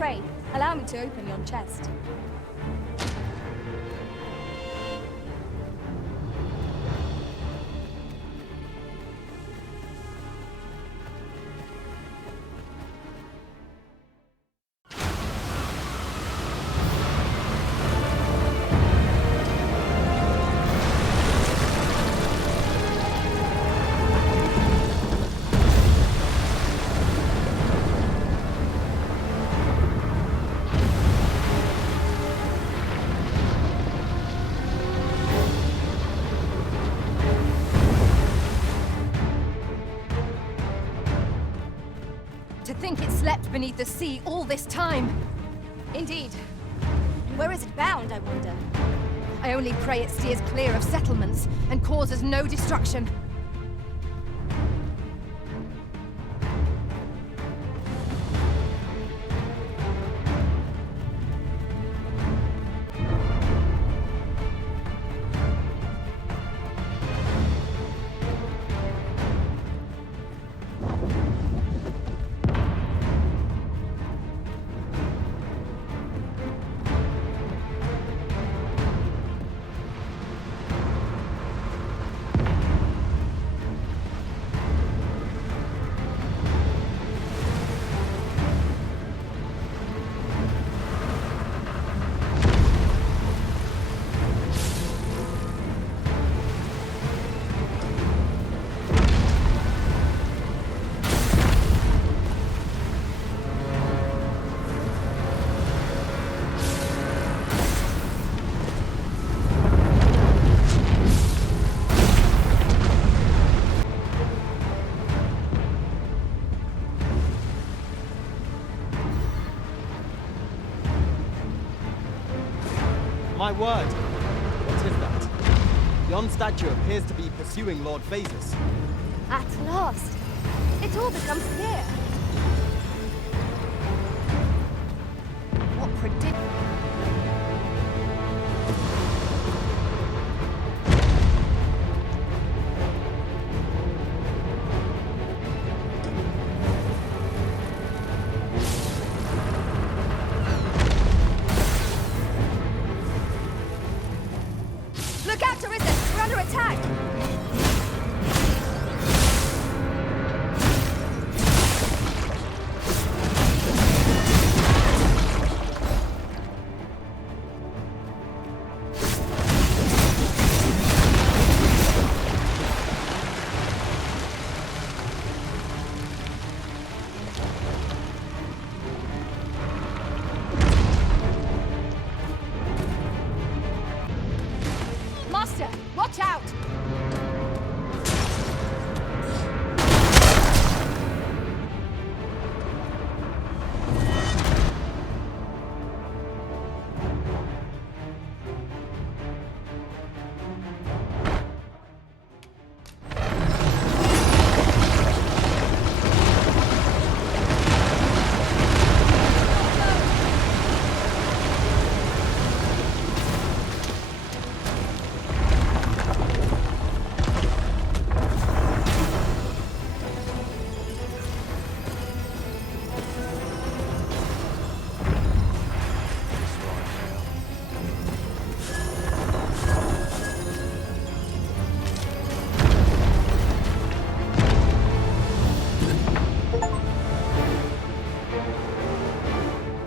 Pray, allow me to open yon chest. To think it slept beneath the sea all this time! Indeed. And where is it bound, I wonder? I only pray it steers clear of settlements and causes no destruction. My word! What is that? Yon statue appears to be pursuing Lord Phases. At last. It all becomes clear. What predict? Look out, Teresa! We're under attack! Master, watch out!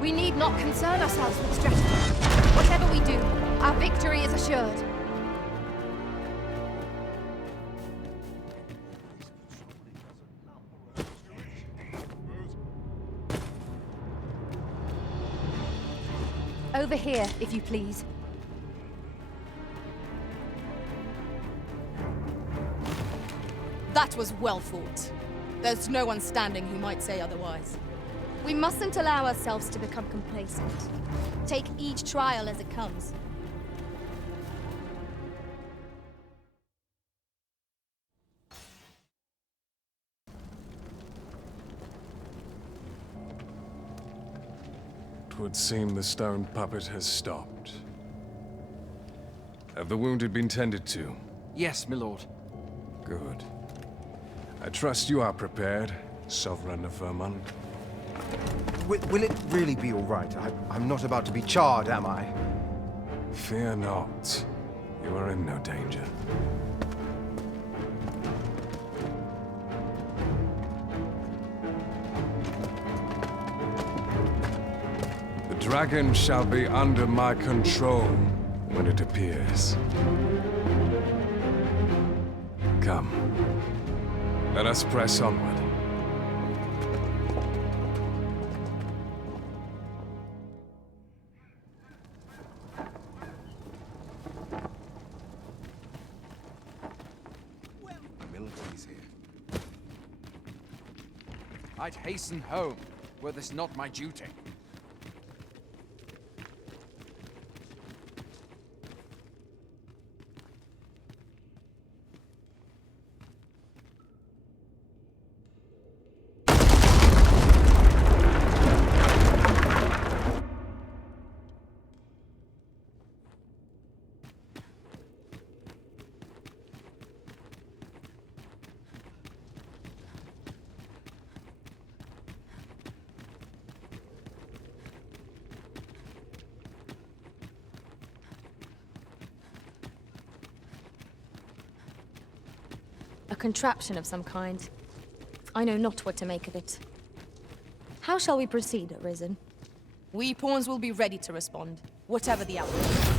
We need not concern ourselves with strategy. Whatever we do, our victory is assured. Over here, if you please. That was well fought. There's no one standing who might say otherwise. We mustn't allow ourselves to become complacent. Take each trial as it comes. Would seem the stone puppet has stopped. Have the wounded been tended to? Yes, my lord. Good. I trust you are prepared, Sovereign of Vermund. Will it really be all right? I'm not about to be charred, am I? Fear not. You are in no danger. The dragon shall be under my control when it appears. Come. Let us press onward. The military's here. I'd hasten home, were this not my duty. A contraption of some kind. I know not what to make of it. How shall we proceed, Arisen? We pawns will be ready to respond, whatever the outcome.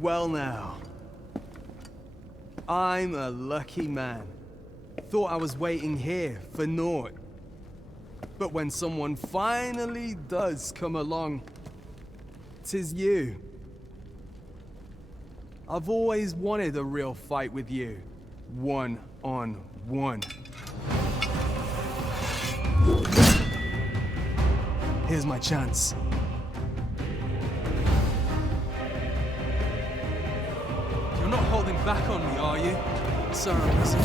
Well now, I'm a lucky man. Thought I was waiting here for naught. But when someone finally does come along, 'tis you. I've always wanted a real fight with you, one-on-one. Here's my chance. You're not holding back on me, are you? Sir Arisen?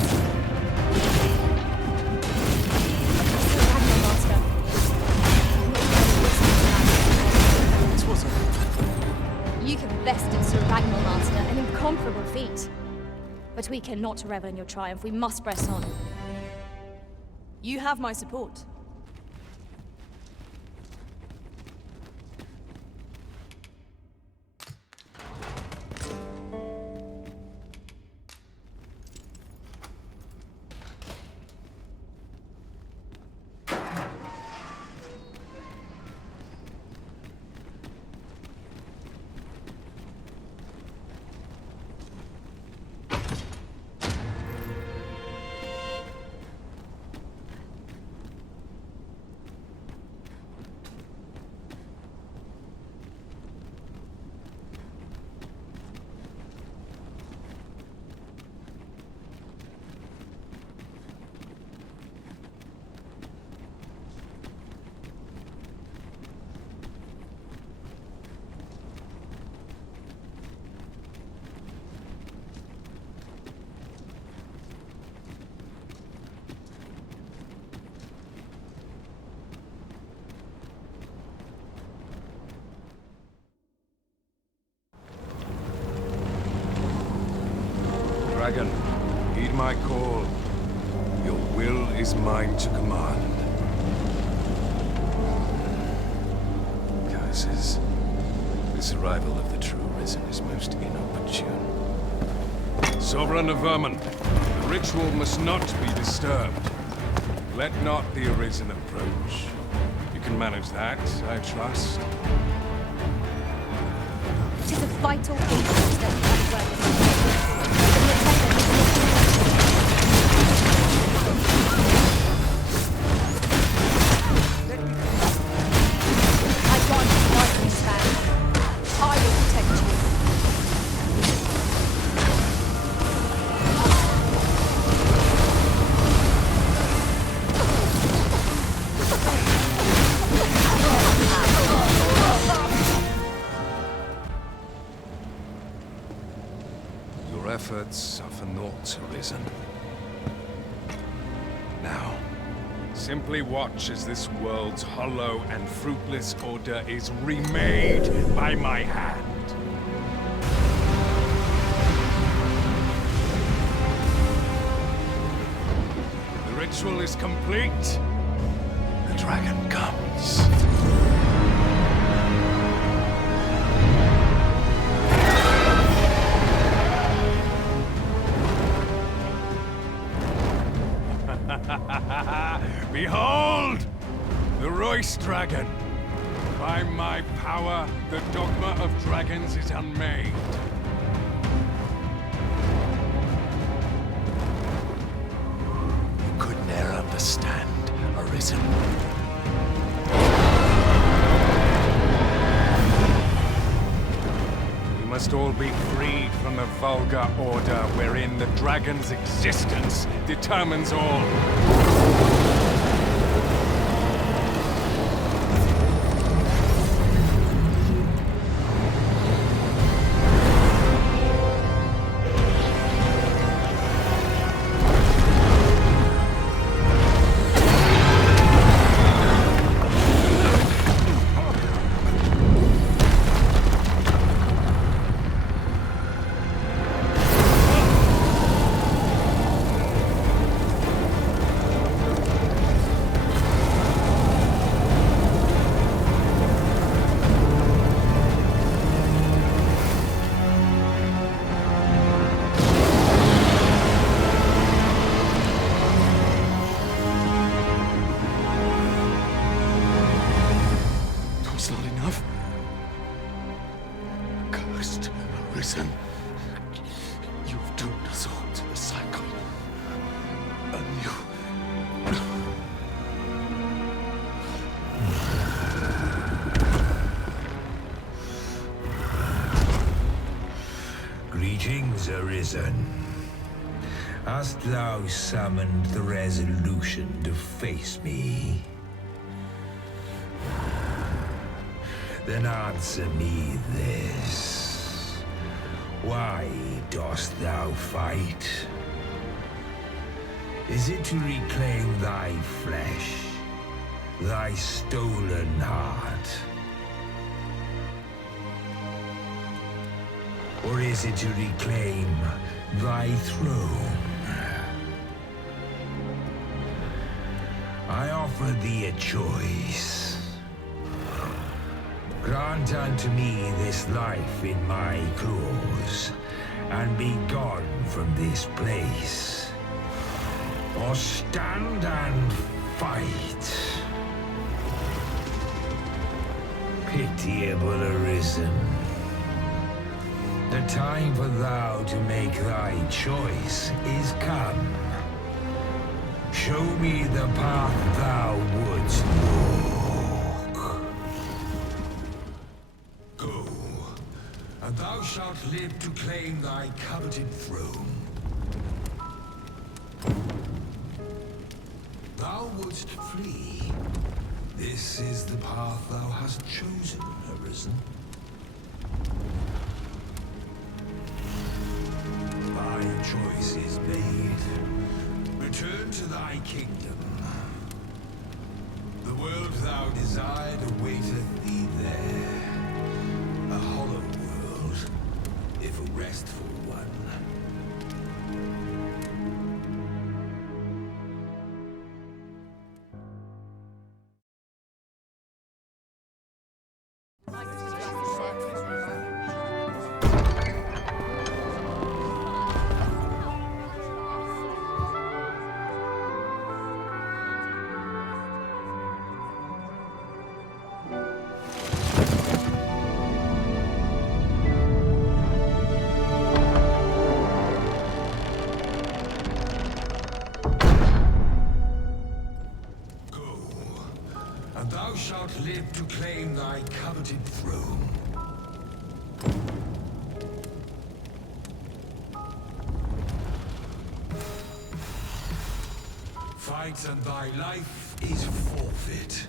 This wasn't... You have bested Sir Ragnar, Master, an incomparable feat. But we cannot revel in your triumph. We must press on. You have my support. Dragon, heed my call. Your will is mine to command. Curses. This arrival of the true Risen is most inopportune. Sovereign of Vermin, the ritual must not be disturbed. Let not the Arisen approach. You can manage that, I trust. It is a vital interest that we must work with. efforts are for naught, Arisen. Now, simply watch as this world's hollow and fruitless order is remade by my hand. The ritual is complete. The dragon comes. Behold! The Royce Dragon! By my power, the dogma of dragons is unmade. You could ne'er understand, Arisen. We must all be freed from the vulgar order wherein the dragon's existence determines all. Cursed, Arisen. You've doomed us all to the cycle. And you... Greetings, Arisen. Hast thou summoned the resolution to face me? Then answer me this. Why dost thou fight? Is it to reclaim thy flesh, thy stolen heart? Or is it to reclaim thy throne? I offer thee a choice. Grant unto me this life in my claws, and be gone from this place. Or stand and fight. Pitiable Arisen. The time for thou to make thy choice is come. Show me the path thou wouldst walk. Go, and thou shalt live to claim thy coveted throne. Thou wouldst flee. This is the path thou hast chosen, Arisen. Thy choice is made. Return to thy kingdom. The world thou desired awaiteth thee there. A hollow world, if a restful one. And thou shalt live to claim thy coveted throne. Fight and thy life is forfeit.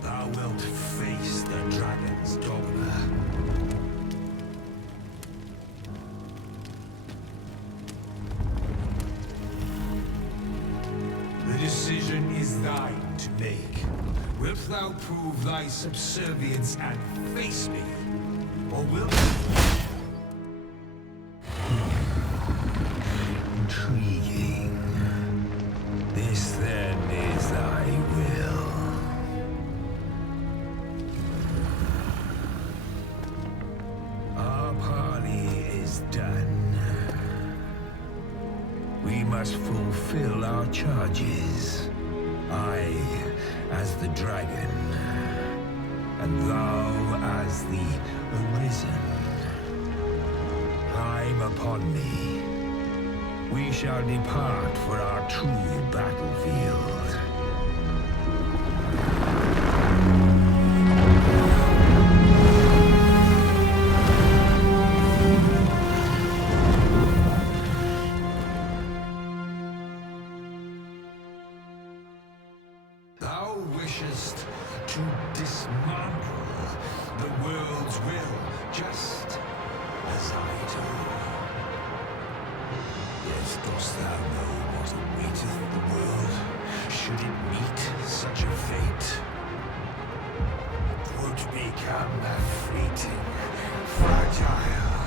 Thou wilt face the dragon's dogma. thou prove thy subservience and face me? Or will Intriguing. This then is thy will. Our parley is done. We must fulfill our charges. I as the dragon, and thou as the arisen. Climb upon me. We shall depart for our true battlefield. Thou wishest to dismantle the world's will, just as I do. Yet dost thou know what awaiteth the world, should it meet such a fate? 'Twould become a fleeting, fragile,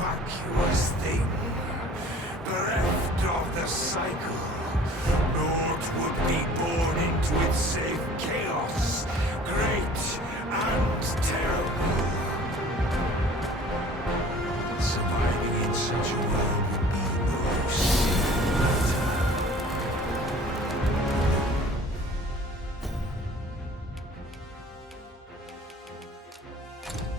vacuous thing, bereft of the cycle. Naught would be born into its safe chaos, great and terrible. Surviving in such a world would be no secret.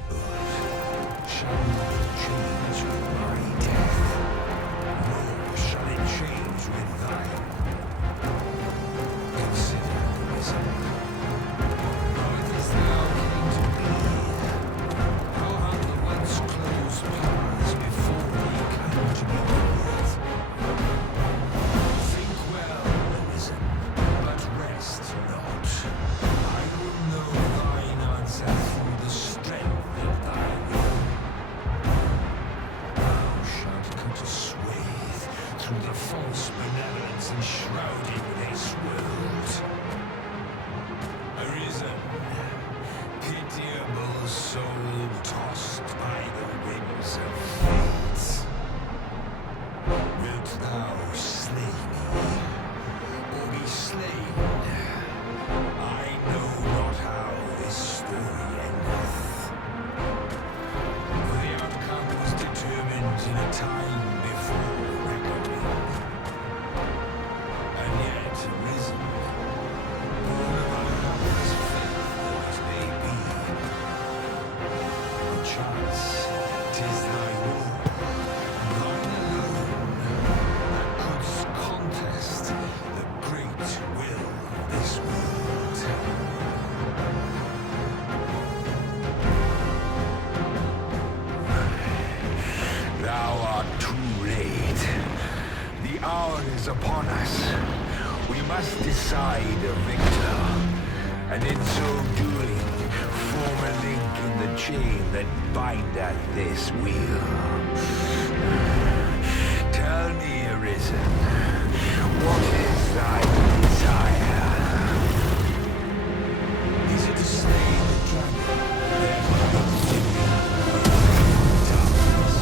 But shall not change with my death, nor shall it change with thine. Consider the risen. How it is thou came to be. How have the once closed paths before thee come to be opened? Think well, the risen, but rest not. I will know thine answer through the strength of thy will. Thou shalt cut a swathe through the false benevolence enshrouding this world. Arisen, pitiable soul tossed by the winds of fate. Wilt thou slay me, or be slain? I know not how this story endeth. For the outcome was determined in a time before reckoning. And yet arisen, born of unhappiness faith though it may be. Perchance 'tis thy will, thine alone, that couldst contest the great will of this world. Thou art too late. The hour is upon us. We must decide a victor, and in so doing, form a link in the chain that bindeth this wheel. Tell me, Arisen, what is thy desire? Is it to slay the dragon, thereby continuing darkness?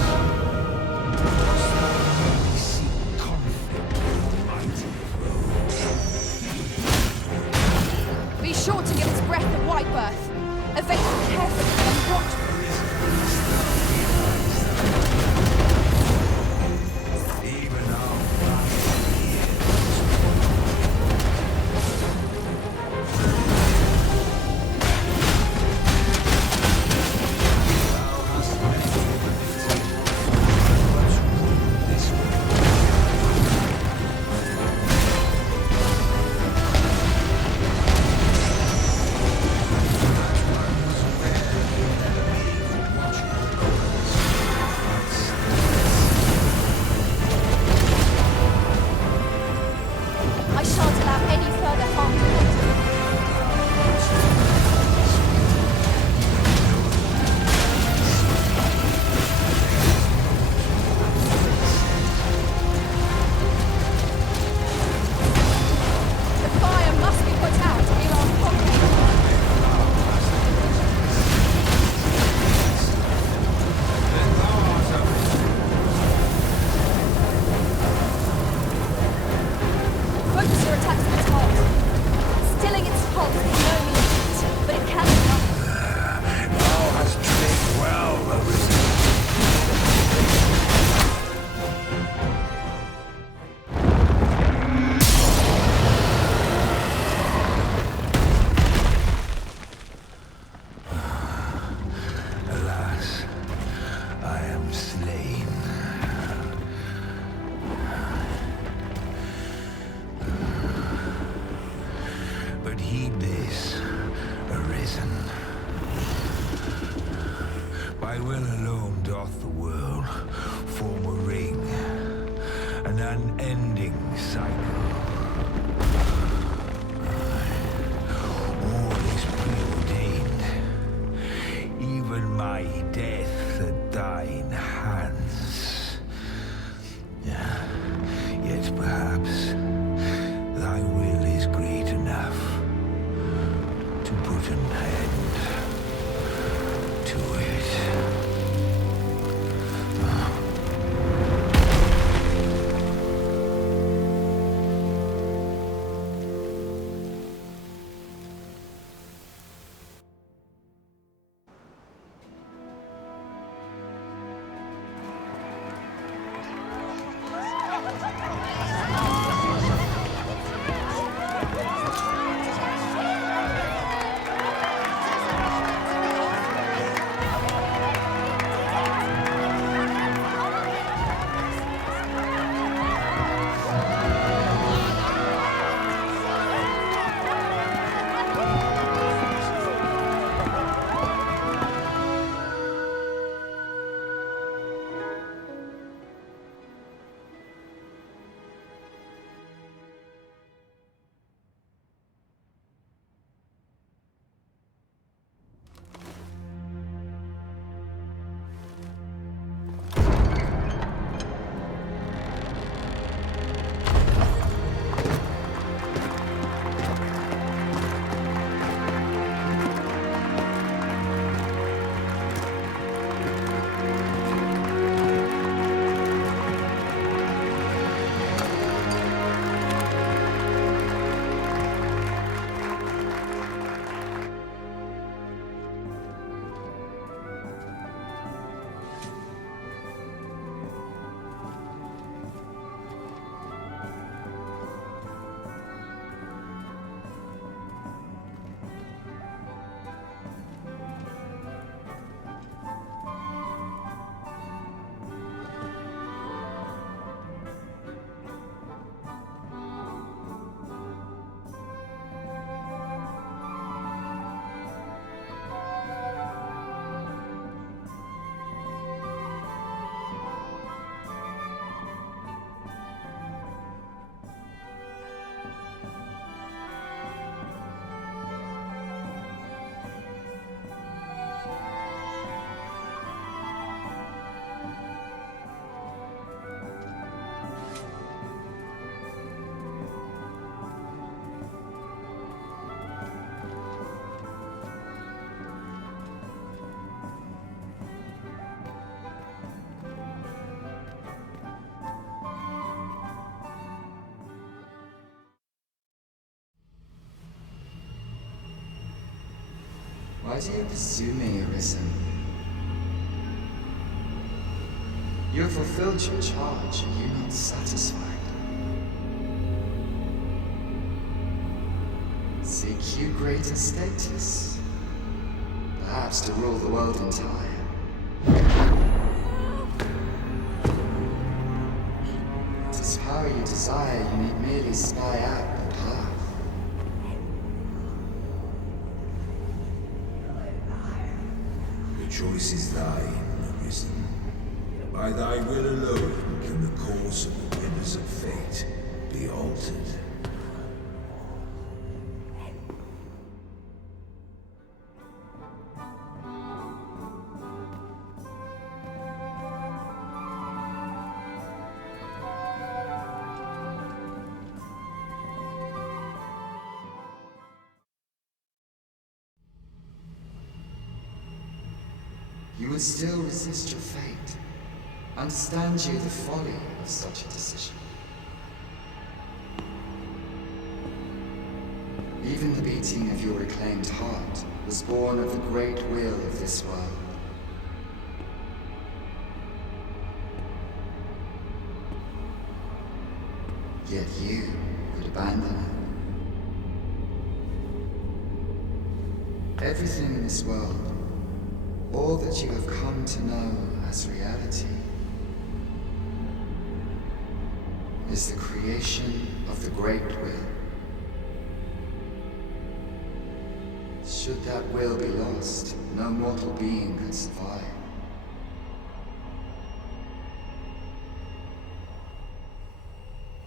Dost thou only seek conflict with the mighty foe? Be sure to give its breath a wide berth. Evade it carefully and watch. Even our Listen. By will alone doth the world form a ring, an unending cycle. All is preordained, even my death at thine hands. Yet perhaps thy will is great enough to put an end to it. Why do you pursue me, Arisen? You have fulfilled your charge, are you not satisfied? Seek you greater status? Perhaps to rule the world entire? If this power you desire, you need merely spy out the path. The choice is thine, Arisen. By thy will alone can the course of the winners of fate be altered. You would still resist your fate. Understand you the folly of such a decision. Even the beating of your reclaimed heart was born of the great will of this world. Yet you would abandon it. Everything in this world, all that you have come to know as reality, is the creation of the Great Will. Should Should that will be lost, no mortal being can survive.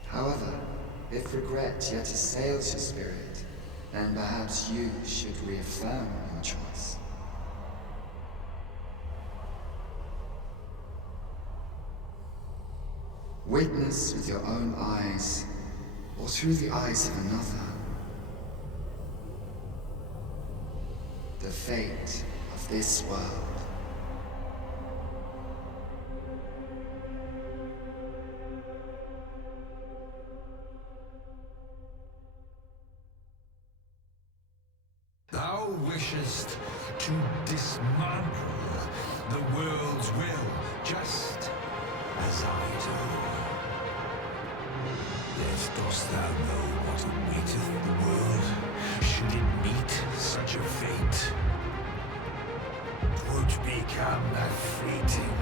However, if regret yet assails your spirit, then perhaps you should reaffirm your choice. Witness with your own eyes, or through the eyes of another, the fate of this world. Thou wishest to dismantle the world's will, just as I do. Yet dost thou know what awaiteth the world, should it meet such a fate? 'Twould become a fleeting,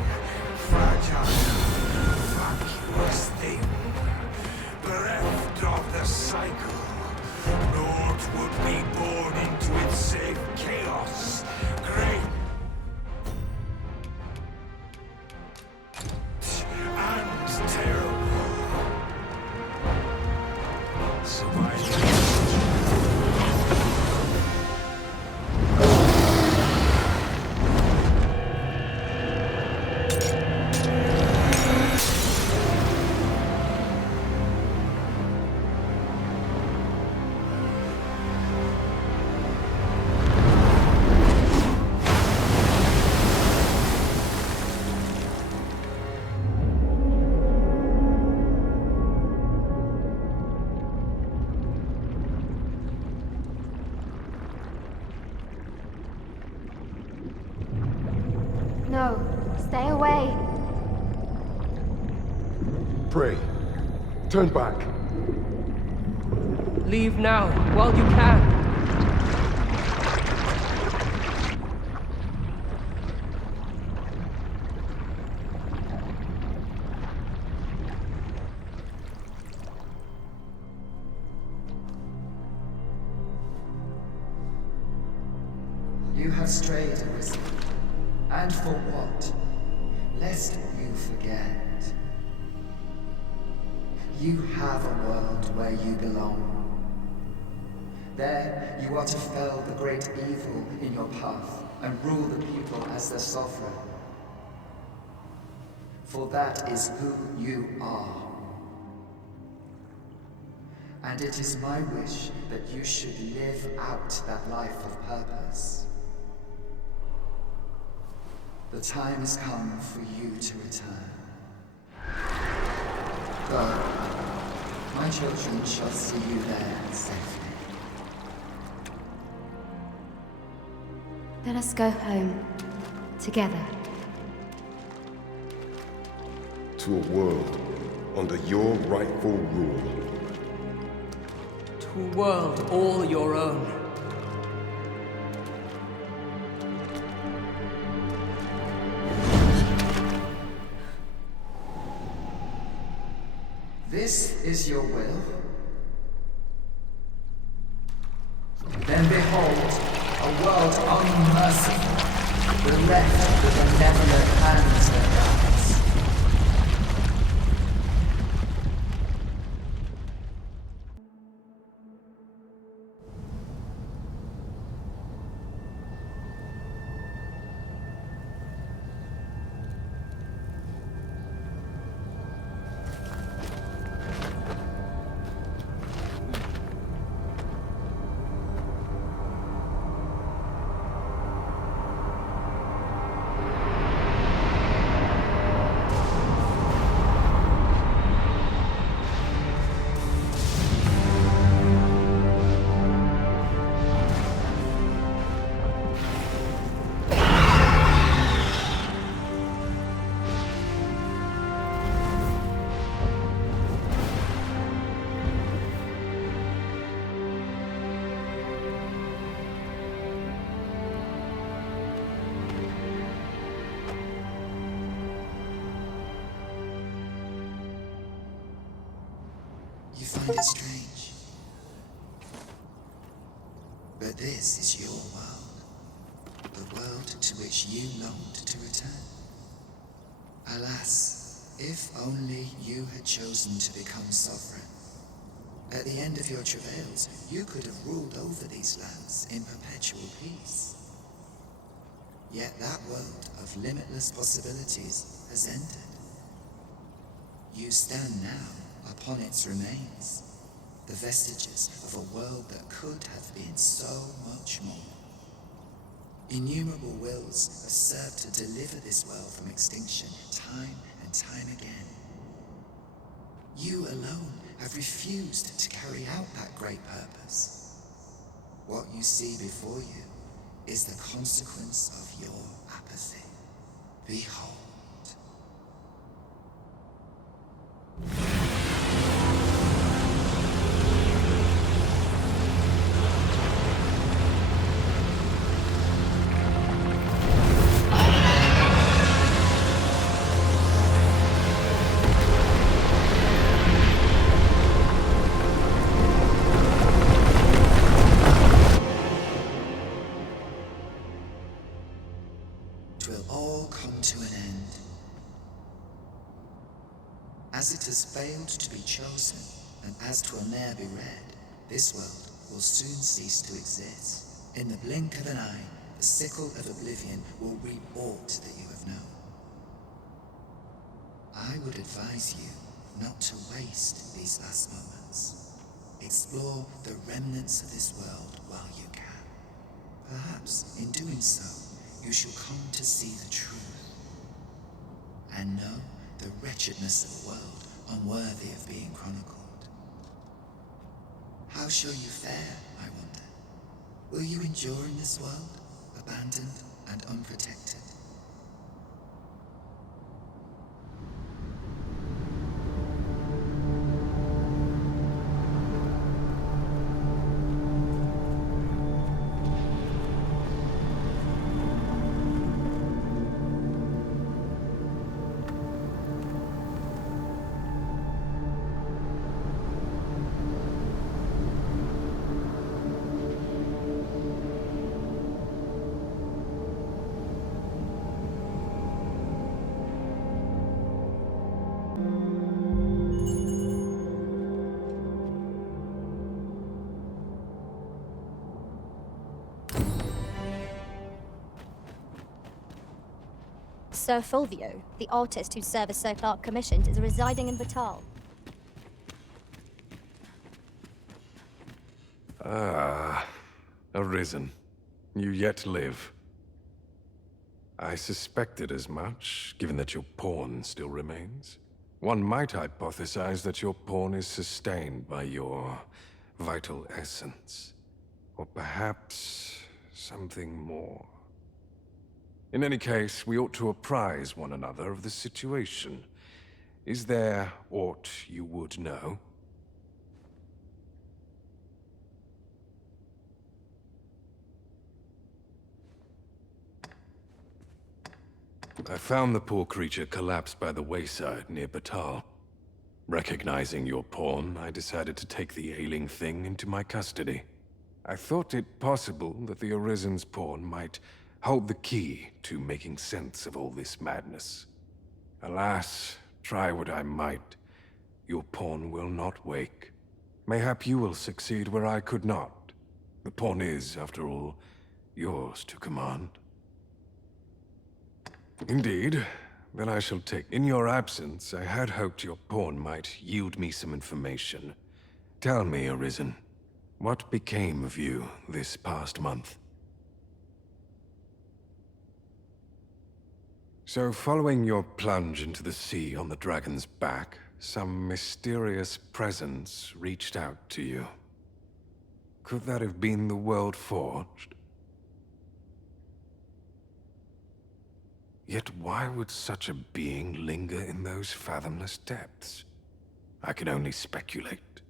fragile, vacuous thing, bereft of the cycle. Naught would be born into its safe chaos, great and terrible. Surviving. No, stay away. Pray. Turn back. Leave now, while you can. You have strayed, Arisen. And for what? Lest you forget. You have a world where you belong. There you are to fell the great evil in your path and rule the people as their sovereign. For that is who you are. And it is my wish that you should live out that life of purpose. The time has come for you to return. Go. My children shall see you there safely. Let us go home. Together. To a world under your rightful rule. To a world all your own. This is your will? Then behold, a world unmerciful, bereft with benevolent hands and eyes. You find it strange. But this is your world. to which you longed to return. Alas, if only you had chosen to become sovereign. At the end of your travails, you could have ruled over these lands in perpetual peace. Yet that world of limitless possibilities has ended. You stand now upon its remains, the vestiges of a world that could have been so much more. Innumerable wills have served to deliver this world from extinction time and time again. You alone have refused to carry out that great purpose. What you see before you is the consequence of your apathy. Behold. Twill all come to an end. As it has failed to be chosen, and as 'twill ne'er be read, this world will soon cease to exist. In the blink of an eye, the sickle of oblivion will reap aught that you have known. I would advise you not to waste these last moments. Explore the remnants of this world while you can. Perhaps, in doing so, you shall come to see the truth, and know the wretchedness of a world unworthy of being chronicled. How shall you fare, I wonder? Will you endure in this world, abandoned and unprotected? Sir Fulvio, the artist whose service Sir Clark commissioned, is residing in Batal. Ah, Arisen. You yet live. I suspected as much, given that your pawn still remains. One might hypothesize that your pawn is sustained by your vital essence. Or perhaps something more. In any case, we ought to apprise one another of the situation. Is there aught you would know? I found the poor creature collapsed by the wayside near Batal. Recognizing your pawn, I decided to take the ailing thing into my custody. I thought it possible that the Arisen's pawn might hold the key to making sense of all this madness. Alas, try what I might, your pawn will not wake. Mayhap you will succeed where I could not. The pawn is, after all, yours to command. Indeed, then I shall take. In your absence, I had hoped your pawn might yield me some information. Tell me, Arisen, what became of you this past month? So, following your plunge into the sea on the dragon's back, some mysterious presence reached out to you. Could that have been the World Forged? Yet why would such a being linger in those fathomless depths? I can only speculate.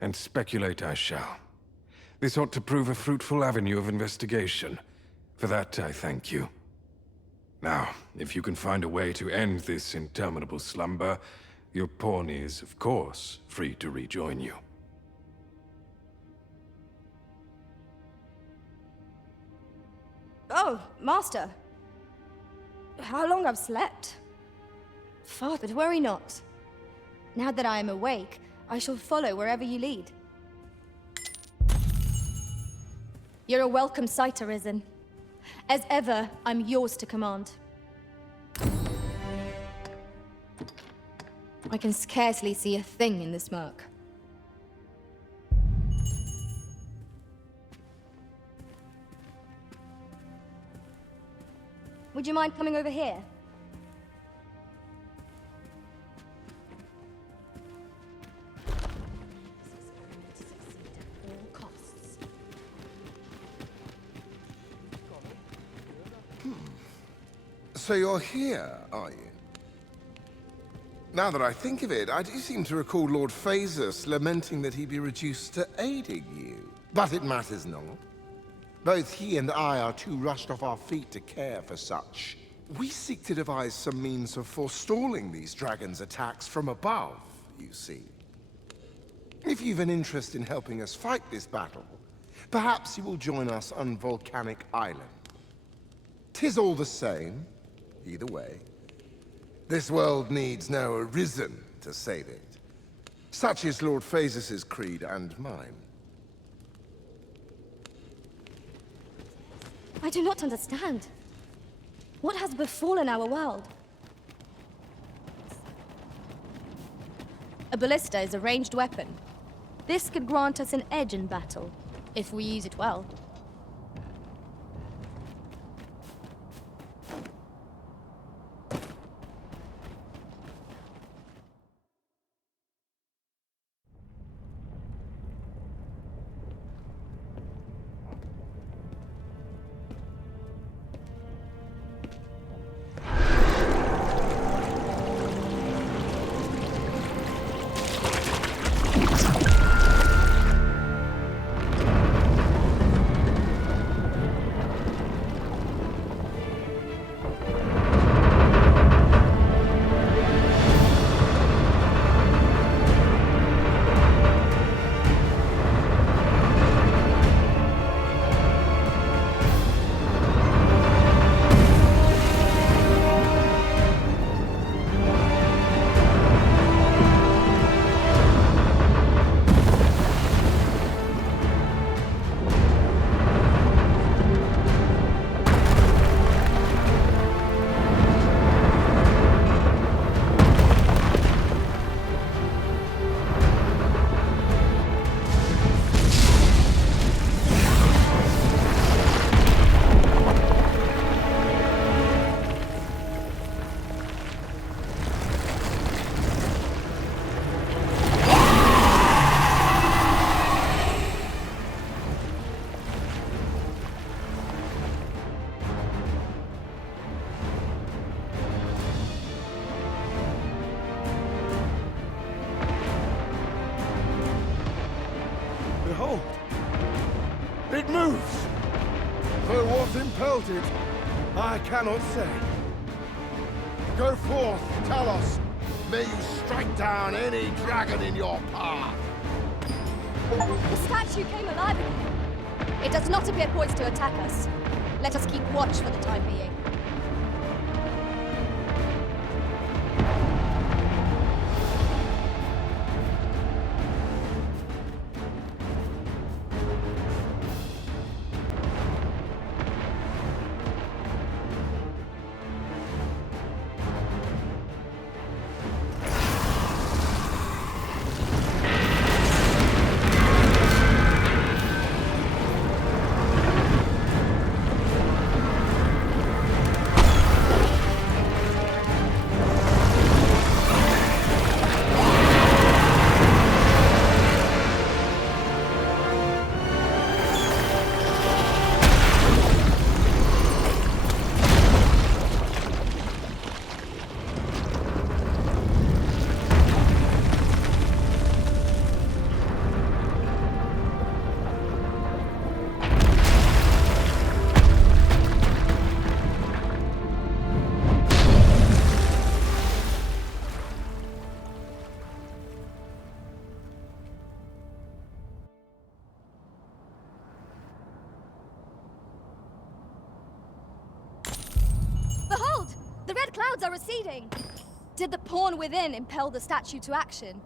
And speculate I shall. This ought to prove a fruitful avenue of investigation. For that, I thank you. Now, if you can find a way to end this interminable slumber, your pawn is, of course, free to rejoin you. Oh, Master. How long I've slept? Father, worry not. Now that I am awake, I shall follow wherever you lead. You're a welcome sight, Arisen. As ever, I'm yours to command. I can scarcely see a thing in the smoke. Would you mind coming over here? So you're here, are you? Now that I think of it, I do seem to recall Lord Phasus lamenting that he be reduced to aiding you. But it matters not. Both he and I are too rushed off our feet to care for such. We seek to devise some means of forestalling these dragons' attacks from above, you see. If you've an interest in helping us fight this battle, perhaps you will join us on Volcanic Island. 'Tis all the same, either way. This world needs no Arisen to save it. Such is Lord Phasus's creed and mine. I do not understand. What has befallen our world? A ballista is a ranged weapon. This could grant us an edge in battle, if we use it well. Behold! It moves! Though what impelled it, I cannot say. Go forth, Talos. May you strike down any dragon in your path. The statue came alive again. It does not appear poised to attack us. Let us keep watch for the time being. The red clouds are receding! Did the pawn within impel the statue to action?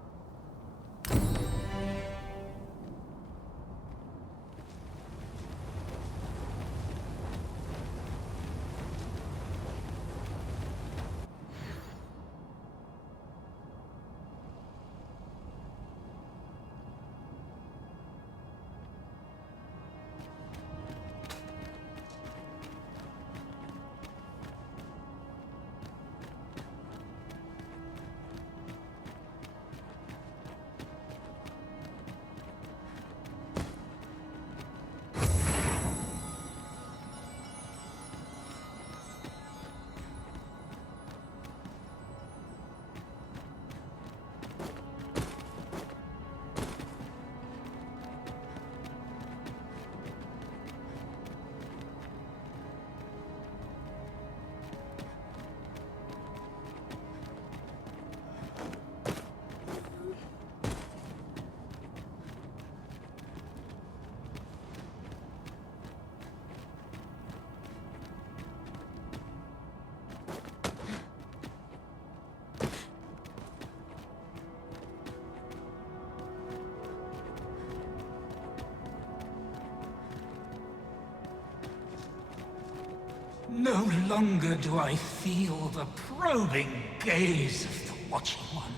No longer do I feel the probing gaze of the Watching One.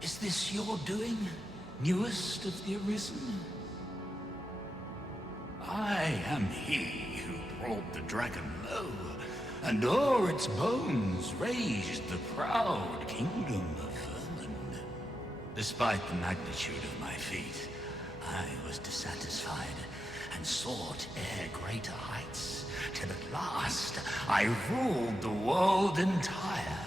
Is this your doing, newest of the Arisen? I am he who brought the dragon low, and o'er its bones raised the proud kingdom of vermin. Despite the magnitude of my feat, I was dissatisfied and sought ere greater heights, till at last I ruled the world entire.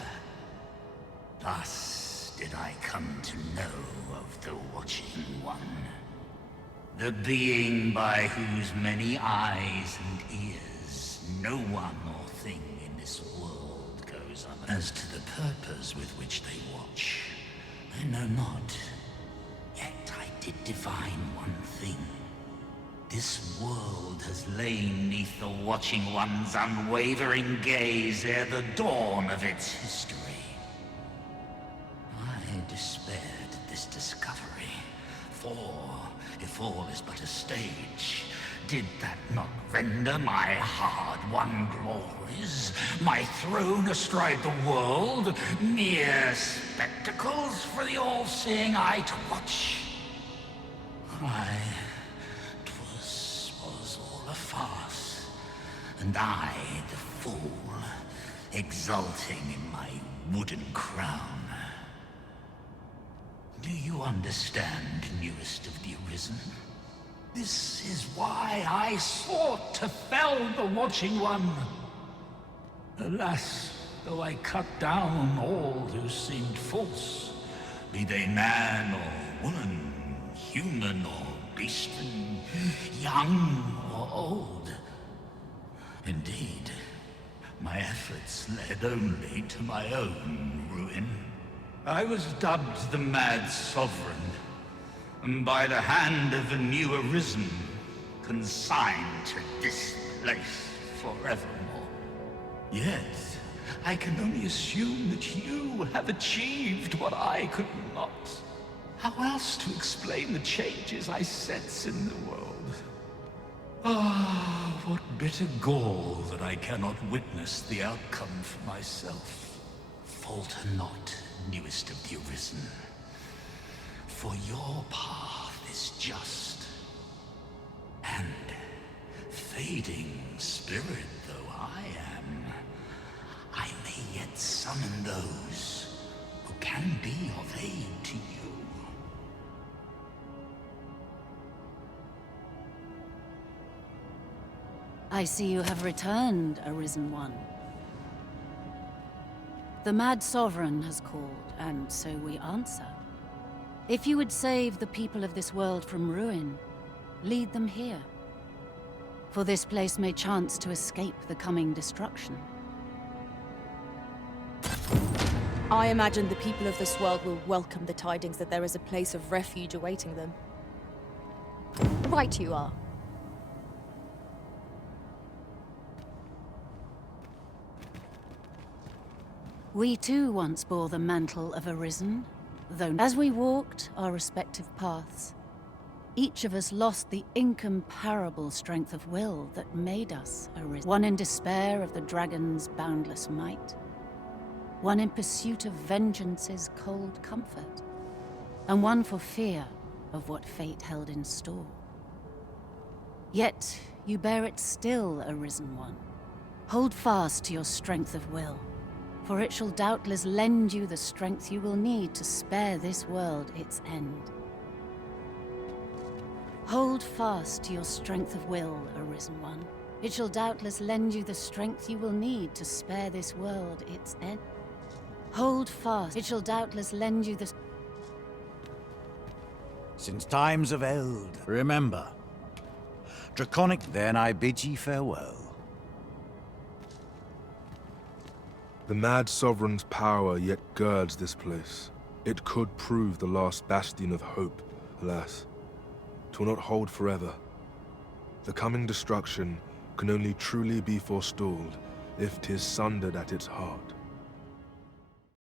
Thus did I come to know of the Watching One, the being by whose many eyes and ears no one or thing in this world goes on. As to the purpose with which they watch, I know not, yet I did divine one thing. This world has lain neath the Watching One's unwavering gaze ere the dawn of its history. I despaired at this discovery, for if all is but a stage, did that not render my hard-won glories, my throne astride the world, mere spectacles for the all-seeing eye to watch? Was all a farce, and I, the fool, exulting in my wooden crown. Do you understand, newest of the Arisen? This is why I sought to fell the Watching One. Alas, though I cut down all who seemed false, be they man or woman, human or beastly, young or old. Indeed, my efforts led only to my own ruin. I was dubbed the Mad Sovereign, and by the hand of the new Arisen, consigned to this place forevermore. Yet, I can only assume that you have achieved what I could not. How else to explain the changes I sense in the world? Ah, what bitter gall that I cannot witness the outcome for myself. Falter not, newest of the Arisen, for your path is just. And, fading spirit though I am, I may yet summon those who can be of aid to you. I see you have returned, Arisen One. The Mad Sovereign has called, and so we answer. If you would save the people of this world from ruin, lead them here. For this place may chance to escape the coming destruction. I imagine the people of this world will welcome the tidings that there is a place of refuge awaiting them. Right you are. We too once bore the mantle of Arisen, though as we walked our respective paths, each of us lost the incomparable strength of will that made us Arisen. One in despair of the dragon's boundless might, one in pursuit of vengeance's cold comfort, and one for fear of what fate held in store. Yet you bear it still, Arisen One. Hold fast to your strength of will, for it shall doubtless lend you the strength you will need to spare this world its end. Hold fast to your strength of will, Arisen One. It shall doubtless lend you the strength you will need to spare this world its end. Hold fast. It shall doubtless lend you the... Since times of eld, remember. Draconic, then I bid ye farewell. The Mad Sovereign's power yet girds this place. It could prove the last bastion of hope, alas. 'Twill not hold forever. The coming destruction can only truly be forestalled if 'tis sundered at its heart.